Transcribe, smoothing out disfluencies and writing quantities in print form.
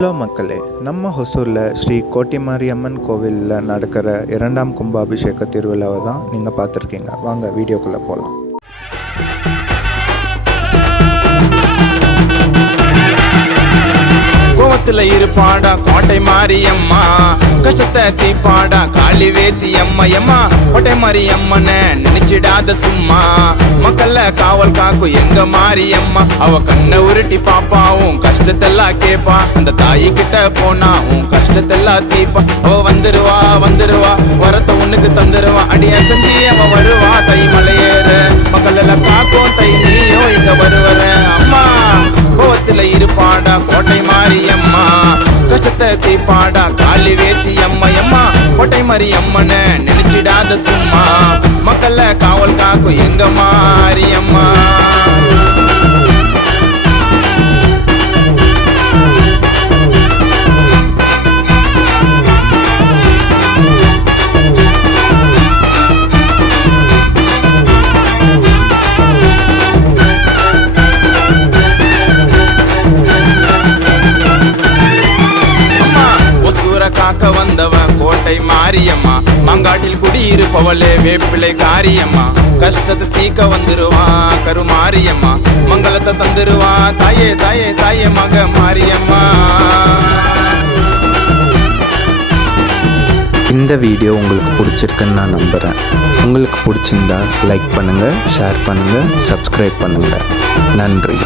Hello மக்களே, நம்ம ஹொசூரில் ஸ்ரீ கோட்டிமாரியம்மன் கோவிலில் நடக்கிற 2ஆம் கும்பாபிஷேக திருவிழாவை தான் நீங்கள் பார்த்துருக்கீங்க. வாங்க வீடியோக்குள்ளே போகலாம். கோவத்துல இருப்பாடா கோட்டை மாரியம்மா, கஷ்டத்தை தீப்பாடா காளி வேத்தி அம்மையம்மா. கோட்டை மாரியம்மனை நினைச்சிடாத சும்மா, மக்கள்ல காவல் காக்கும் எங்க மாரியம்மா. அவ கண்ணை உருட்டி பாப்பாவும் கஷ்டத்தெல்லாம் கேப்பா, அந்த தாயி கிட்ட போனா உன் கஷ்டத்தெல்லாம் தீப்பா. அவ வந்துருவா வந்துருவா வரத்த உன்னுக்கு தந்துருவா, அடிய செஞ்சு அவ வருவா. தை மலையேற மக்கள் எல்லாம் காக்கும் தை நீயும் இங்க வருவர அம்மா. கோவத்துல இருப்பாடா கோட்டை மாரியம்மா, கஷ்டத்தை தீப்பாடா காளி வேத்தி அம்மையம்மா. கோட்டை மாரியம்மனை நினைச்சிடாத சும்மா, மக்கள்ல காவல் காக்கும் எங்க மாரியம்மா. காக்க வந்தவன் கோட்டை மாரியம்மா, மாங்காட்டில் குடியிருப்பவளே வேப்பிலை காரியம்மா. கஷ்டத்தை தீக்க வந்துருவான் கருமாரியம்மா, மங்களத்தை தந்துருவான் தாயே தாயே தாயே மக மாரியம்மா. இந்த வீடியோ உங்களுக்கு பிடிச்சிருக்குன்னு நான் நம்புகிறேன். உங்களுக்கு பிடிச்சிருந்தா லைக் பண்ணுங்கள், ஷேர் பண்ணுங்கள், சப்ஸ்கிரைப் பண்ணுங்கள். நன்றி.